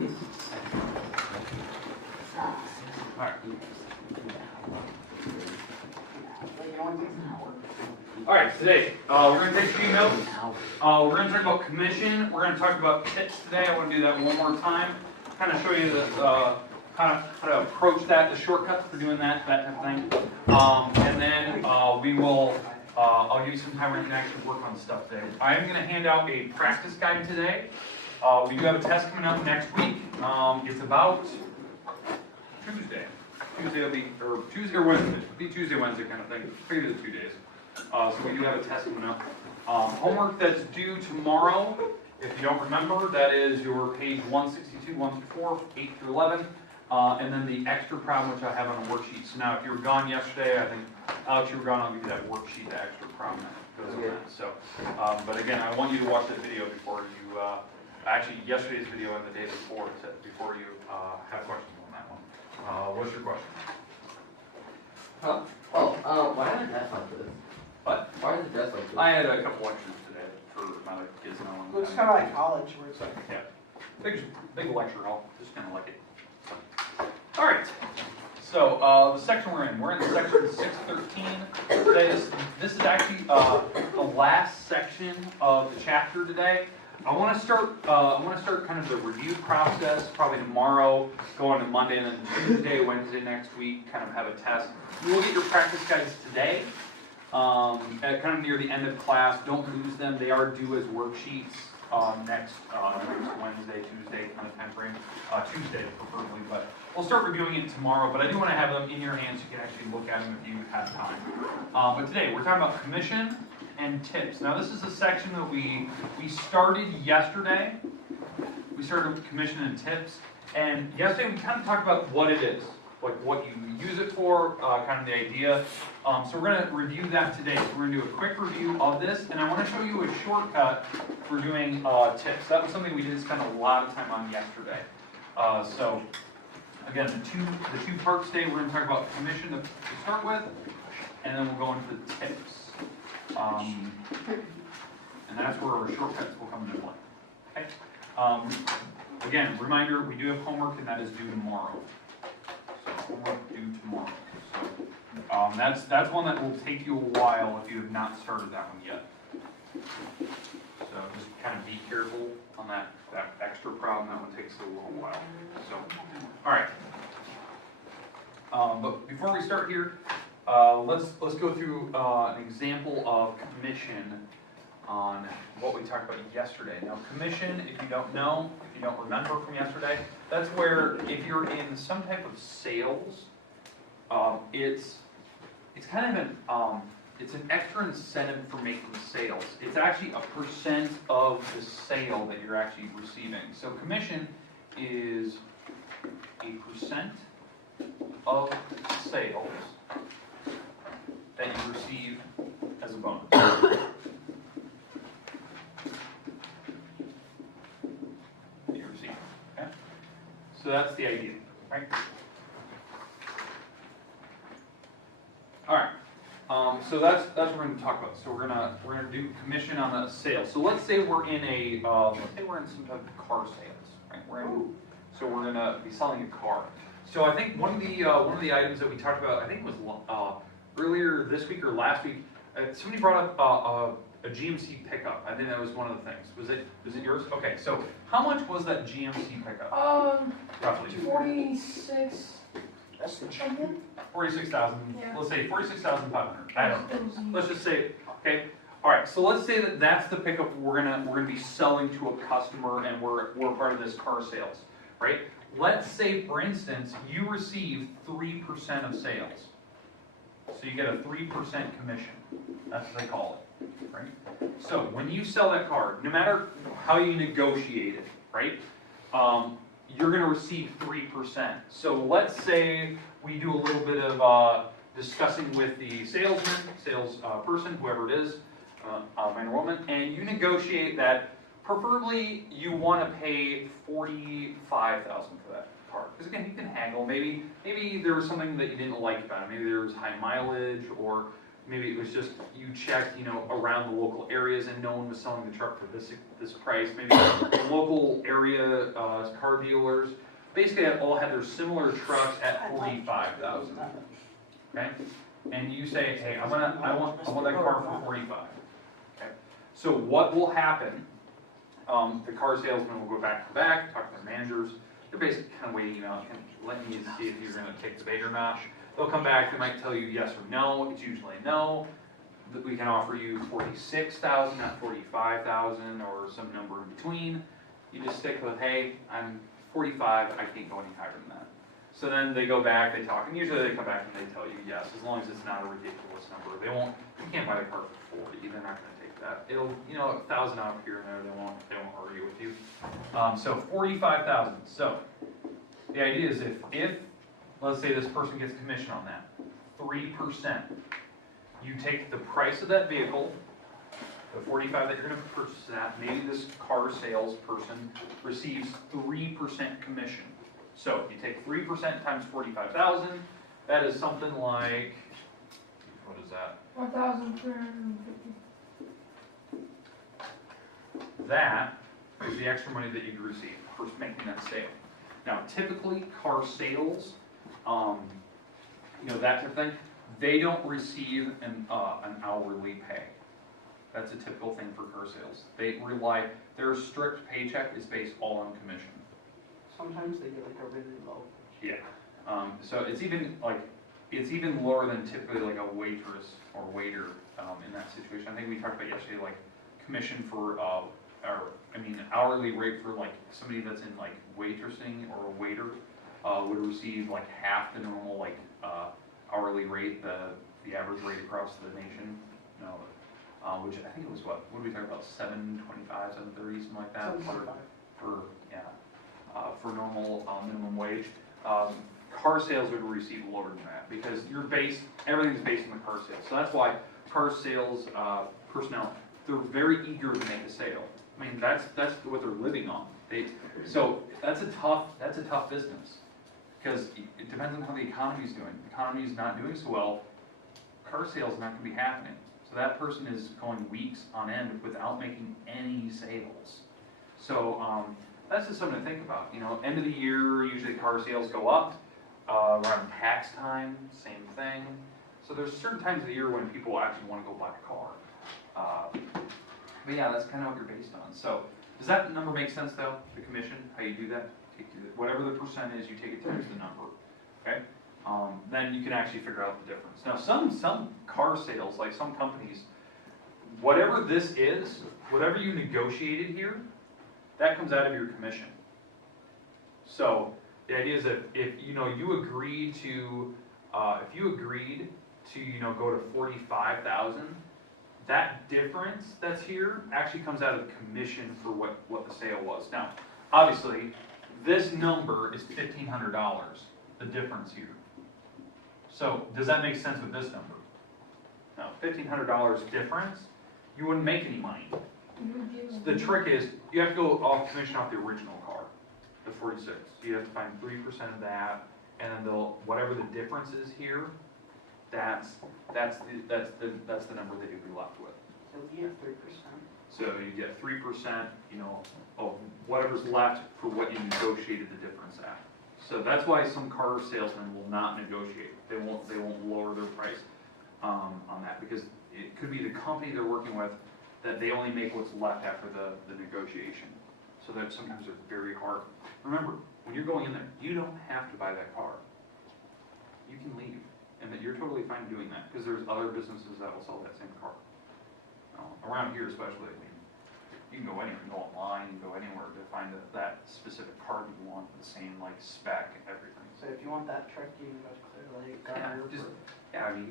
All right, today we're going to take a few notes. We're going to talk about commission. We're going to talk about tips today. I want to do that one more time. Kind of show you the how to approach that, the shortcuts for doing that type of thing. And then we will. I'll give you some time where you can actually work on stuff today. I am going to hand out a practice guide today. We do have a test coming up next week. It's about Tuesday. Tuesday will be, or Tuesday or Wednesday. It'll be Tuesday, Wednesday kind of thing. Figure the 2 days. So we do have a test coming up. Homework that's due tomorrow, if you don't remember, that is your page 162, 134, 8 through 11. And then the extra problem, which I have on a worksheet. So now, if you were gone yesterday, I think, Alex, you were gone, I'll give you that worksheet, the extra problem that goes on that. So, but again, I want you to watch that video before you, actually, yesterday's video and the day before you have questions on that one. What's your question? Why are the desks like this? What? Why are the desks like this? I had a couple lectures today for my kids and all. Looks kind of like college, where it's like. Yeah. Big lecture hall, just kind of like it. All right. So the section we're in section 613. This is actually the last section of the chapter today. I want to start kind of the review process probably tomorrow, go on to Monday, and then Tuesday, Wednesday next week, kind of have a test. You will get your practice guides today, at kind of near the end of class. Don't lose them; they are due as worksheets next Wednesday, Tuesday kind of time frame. Tuesday preferably, but we'll start reviewing it tomorrow. But I do want to have them in your hands so you can actually look at them if you have time. But today we're talking about commission and tips. Now this is a section that we started yesterday. We started with commission and tips, and yesterday we kind of talked about what it is, like what you use it for, kind of the idea. So we're going to review that today. So we're going to do a quick review of this, and I want to show you a shortcut for doing tips. That was something we didn't spend a lot of time on yesterday. So again, the two parts today, we're going to talk about commission to start with, and then we'll go into the tips. And that's where our shortcuts will come into play. Okay. Again, reminder, we do have homework, and that is due tomorrow. So homework due tomorrow. So that's one that will take you a while if you have not started that one yet. So just kind of be careful on that extra problem. That one takes a little while. So, all right. But before we start here, let's go through an example of commission on what we talked about yesterday. Now, commission, if you don't know, if you don't remember from yesterday, that's where if you're in some type of sales, it's kind of it's an extra incentive for making sales. It's actually a percent of the sale that you're actually receiving. So commission is a percent of sales that you receive as a bonus. That you receive. Okay? So that's the idea, right? All right. So that's what we're going to talk about. So we're gonna do commission on the sale. So let's say we're in some type of car sales, right? So we're going to be selling a car. So I think one of the items that we talked about, I think it was earlier this week or last week, somebody brought up a GMC pickup. I think that was one of the things. Was it yours? Okay. So how much was that GMC pickup? Roughly. 46. That's the champion. 46,000. Yeah. Let's say 46,500. I don't know. Let's just say, okay. All right. So let's say that that's the pickup we're gonna be selling to a customer, and we're part of this car sales, right? Let's say, for instance, you receive 3% of sales. So you get a 3% commission. That's what they call it, right? So when you sell that car, no matter how you negotiate it, right? You're going to receive 3%. So let's say we do a little bit of discussing with the salesman, person, whoever it is, man or woman, and you negotiate that preferably you want to pay $45,000 for that car. Because again, you can haggle. Maybe there was something that you didn't like about it. Maybe there was high mileage, or maybe it was just you checked, around the local areas and no one was selling the truck for this price. Maybe the local area car dealers basically all had their similar trucks at 45,000. Okay, and you say, hey, I want that car for 45. Okay, so what will happen? The car salesman will go back to back, talk to their managers. They're basically kind of waiting you out and letting you see if you're going to take the bait or not. They'll come back, they might tell you yes or no. It's usually no. We can offer you 46,000, not 45,000, or some number in between. You just stick with, hey, I'm 45, I can't go any higher than that. So then they go back, they talk, and usually they come back and they tell you yes, as long as it's not a ridiculous number. You can't buy the car for 40, they're not going to take that. It'll, 1,000 out here and there, they won't argue with you. So 45,000. So the idea is if let's say this person gets commission on that, 3%. You take the price of that vehicle, the 45 that you're going to purchase that, maybe this car sales person receives 3% commission. So you take 3% times 45,000, that is something like, what is that? 1,350. That is the extra money that you receive for making that sale. Now, typically, car sales, that type of thing, they don't receive an hourly pay. That's a typical thing for car sales. Their strict paycheck is based all on commission. Sometimes they get like a really low. Yeah. So it's even lower than typically like a waitress or waiter in that situation. I think we talked about yesterday, like commission for hourly rate for like somebody that's in like waitressing or a waiter would receive like half the normal hourly rate, the average rate across the nation. Which I think it was what did we talk about? $7.25, $7.30, something like that. For normal minimum wage. Car sales would receive lower than that because everything's based on the car sales. So that's why car sales personnel, they're very eager to make a sale. I mean, that's what they're living on. So that's a tough business because it depends on how the economy's doing. If the economy's not doing so well, car sales is not going to be happening. So that person is going weeks on end without making any sales. So that's just something to think about. End of the year, usually car sales go up. Around tax time, same thing. So there's certain times of the year when people actually want to go buy a car. But yeah, that's kind of what you're based on. So does that number make sense though? The commission, how you do that? Whatever the percent is, you take it times the number. Okay? Then you can actually figure out the difference. Now some car sales, like some companies, whatever this is, whatever you negotiated here, that comes out of your commission. So the idea is that if you agreed to go to 45,000, that difference that's here actually comes out of commission for what the sale was. Now, obviously, this number is $1,500, the difference here. So does that make sense with this number? Now, $1,500 difference, you wouldn't make any money. So the trick is, you have to go off commission off the original car, the 46. You have to find 3% of that, and then whatever the difference is here, that's the number that you'll be left with. So we have 3%. So you get 3%, of whatever's left for what you negotiated the difference at. So that's why some car salesmen will not negotiate. They won't lower their price on that because it could be the company they're working with that they only make what's left after the negotiation. So that sometimes they're very hard. Remember, when you're going in there, you don't have to buy that car. You can leave, and that you're totally fine doing that because there's other businesses that will sell that same car. Around here especially, you can go anywhere, you can go online, you can go anywhere to find that specific car that you want, the same spec, everything. So if you want that truck, you can go to Clear Lake.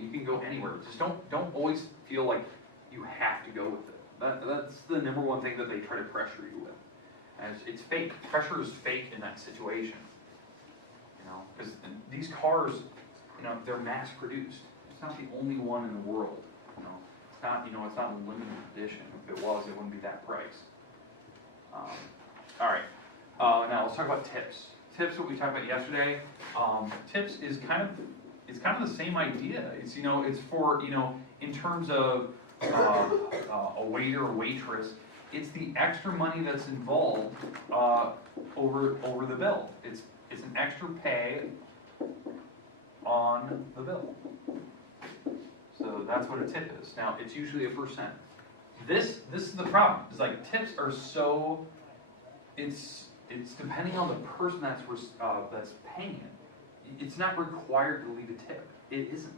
You can go anywhere. Just don't always feel like you have to go with it. That's the number one thing that they try to pressure you with. And it's fake. Pressure is fake in that situation. Because these cars, they're mass produced. It's not the only one in the world. It's not a limited edition. If it was, it wouldn't be that price. All right. Now let's talk about tips. Tips, what we talked about yesterday. Tips is kind of it's kind of the same idea. It's, you know, it's for, you know, in terms of a waiter or waitress, it's the extra money that's involved over the bill. It's an extra pay on the bill. So that's what a tip is. Now, it's usually a percent. This is the problem. It's like tips are so, it's depending on the person that's paying it. It's not required to leave a tip. It isn't.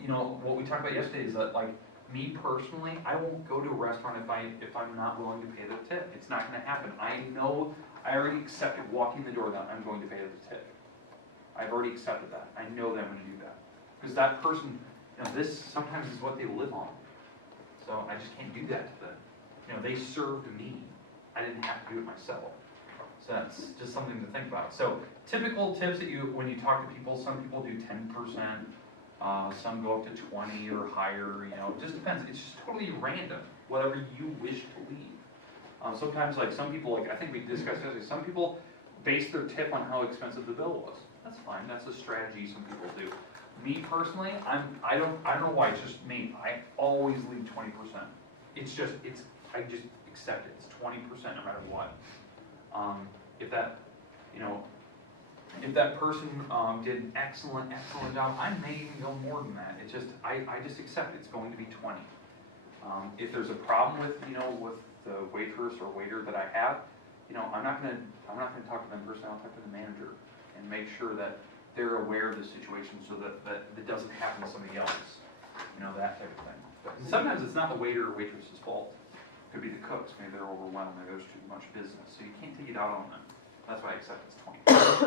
You know, what we talked about yesterday is that, like, me personally, I won't go to a restaurant if I'm not willing to pay the tip. It's not going to happen. I know, I already accepted walking the door that I'm going to pay the tip. I've already accepted that. I know that I'm going to do that. Because that person, you know, this sometimes is what they live on. So I just can't do that to them. You know, they served me. I didn't have to do it myself. So that's just something to think about. So typical tips that when you talk to people, some people do 10%, some go up to 20 or higher, you know, it just depends. It's just totally random, whatever you wish to leave. Sometimes, like some people, like I think we discussed yesterday, some people base their tip on how expensive the bill was. That's fine, that's a strategy some people do. Me personally, I don't know why, it's just me. I always leave 20%. I just accept it. It's 20% no matter what. If that, you know, if that person did an excellent job, I may even go more than that. It's just, I just accept it's going to be 20. If there's a problem with, you know, with the waitress or waiter that I have, you know, I'm not gonna talk to them personally. I'll talk to the manager and make sure that they're aware of the situation so that it doesn't happen to somebody else. You know, that type of thing. But sometimes it's not the waiter or waitress's fault. It could be the cooks. Maybe they're overwhelmed. Maybe there's too much business. So you can't take it out on them. That's why I accept it's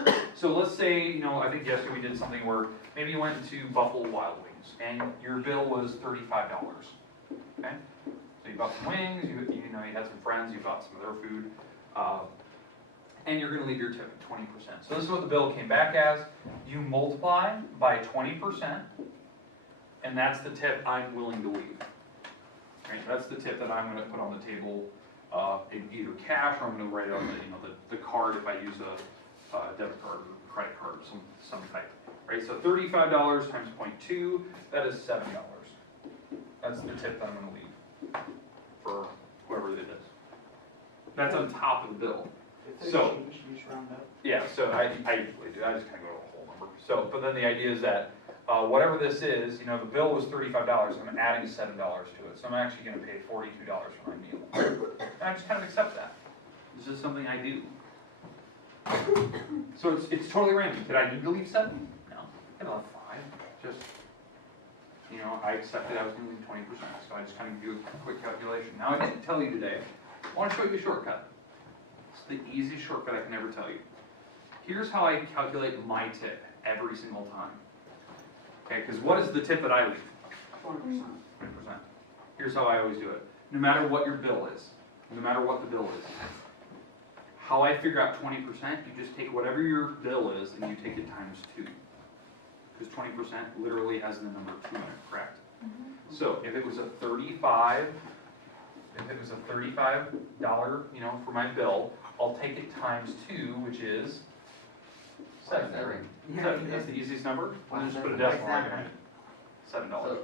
20. So let's say, you know, I think yesterday we did something where maybe you went to Buffalo Wild Wings and your bill was $35. Okay? So you bought some wings, you know, you had some friends, you bought some of their food, and you're going to leave your tip at 20%. So this is what the bill came back as. You multiply by 20%, and that's the tip I'm willing to leave. Right? That's the tip that I'm going to put on the table in either cash or I'm going to write it on the, you know, the card if I use a debit card or credit card of some type. Right? So $35 times 0.2, that is $7. That's the tip that I'm going to leave for whoever it is. That's on top of the bill. If they So- change, you just round up. Yeah, so I usually do. I just kind of go to the whole number. So, but then the idea is that whatever this is, you know, the bill was $35. I'm adding $7 to it, so I'm actually going to pay $42 for my meal. And I just kind of accept that. This is something I do. So it's totally random. Did I need to leave 7? No. I could have left 5. Just, you know, I accepted I was going to leave 20%. So I just kind of do a quick calculation. Now I didn't tell you today. I want to show you a shortcut. It's the easiest shortcut I can ever tell you. Here's how I calculate my tip every single time. Okay, because what is the tip that I leave? 20%. 20%. Here's how I always do it. No matter what your bill is, no matter what the bill is, how I figure out 20%, you just take whatever your bill is and you take it times 2. Because 20% literally has the number 2 in it, correct? So if it was a $35, you know, for my bill, I'll take it times 2, which is 7. That's the easiest number. I'll just put a decimal right behind it. $7. So,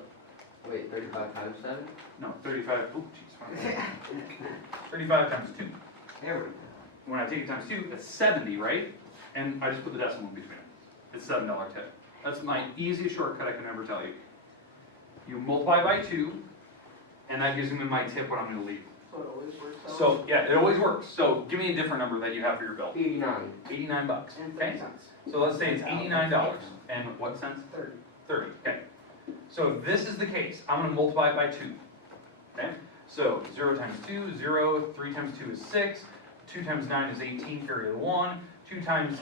wait, 35 times 7? No, 35. Oh, jeez. 35 times 2. There we go. When I take it times 2, that's 70, right? And I just put the decimal in between it. It's $7 tip. That's my easiest shortcut I can ever tell you. You multiply by 2, and that gives me my tip what I'm going to leave. So it always works out. So yeah, it always works. So give me a different number that you have for your bill. 89. $89. And Okay. 30 cents. So let's say it's $89. And what cents? 30. 30. Okay. So if this is the case, I'm going to multiply it by 2. Okay. So 0 times 2, 0. 3 times 2 is 6. 2 times 9 is 18. Carry the 1. 2 times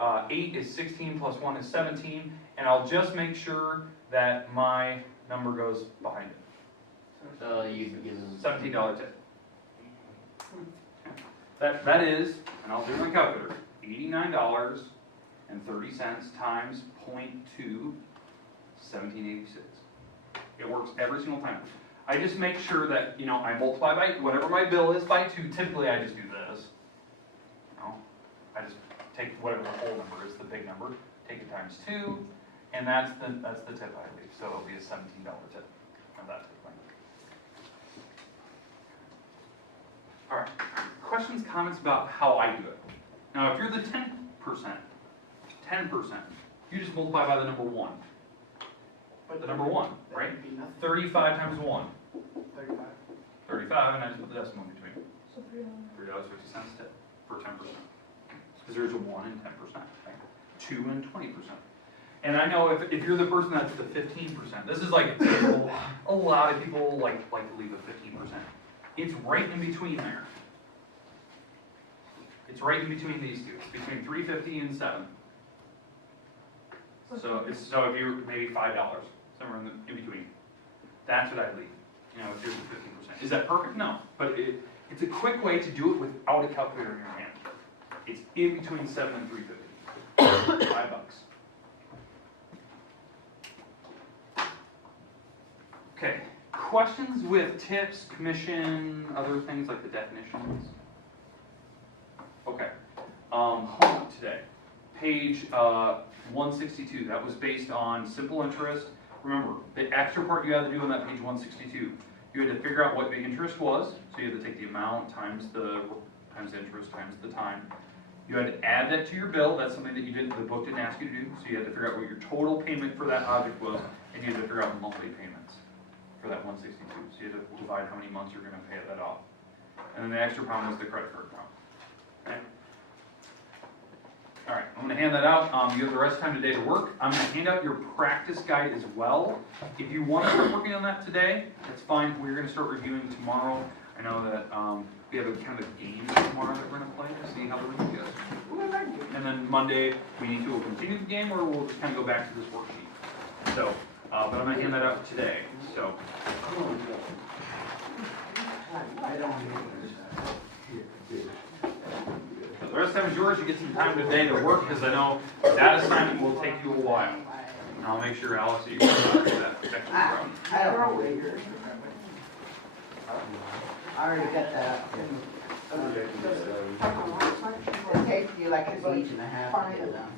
8 is 16 plus 1 is 17. And I'll just make sure that my number goes behind it. So you give them $17 tip. That is, and I'll do my calculator, $89.30 times 0.2, $17.86. It works every single time. I just make sure that, you know, I multiply by whatever my bill is by 2. Typically I just do this. You know, I just take whatever the whole number is, the big number, take it times 2, and that's the tip I leave. So it'll be a $17 tip of that type of thing. All right, questions, comments about how I do it. Now, if you're the 10%, you just multiply by the number 1. But The number 1, that right? would be nothing. 35 times 1. 35. 35, and I just put the decimal in between. So $3.50 tip for 10%. Because there's a 1 and 10%, right? 2 and 20%. And I know if you're the person that's the 15%, this is like a typical, a lot of people like to leave a 15%. It's right in between there. It's right in between these two. It's between 350 and 7. So if you're maybe $5, somewhere in between. That's what I leave. You know, if you're the 15%. Is that perfect? No. But it's a quick way to do it without a calculator in your hand. It's in between 7 and 350. $5. Okay. Questions with tips, commission, other things like the definitions? Okay. Homework today. Page 162. That was based on simple interest. Remember, the extra part you had to do on that page 162. You had to figure out what the interest was. So you had to take the amount times the interest times the time. You had to add that to your bill. That's something that you didn't. The book didn't ask you to do. So you had to figure out what your total payment for that object was, and you had to figure out the monthly payments for that 162. So you had to divide how many months you're going to pay that off. And then the extra pound was the credit card pound. Okay. All right, I'm going to hand that out. You have the rest of time today to work. I'm going to hand out your practice guide as well. If you want to start working on that today, that's fine. We're going to start reviewing tomorrow. I know that we have a kind of a game tomorrow that we're going to play to see how the review goes. And then Monday, we need to continue the game, or we'll just kind of go back to this worksheet. So, but I'm going to hand that out today. So. The rest of the time is yours. You get some time today to work, because I know that assignment will take you a while. And I'll make sure, Alice, that you can do that section from. I don't know where yours. I already got that. It takes you like a week and a half to get it done.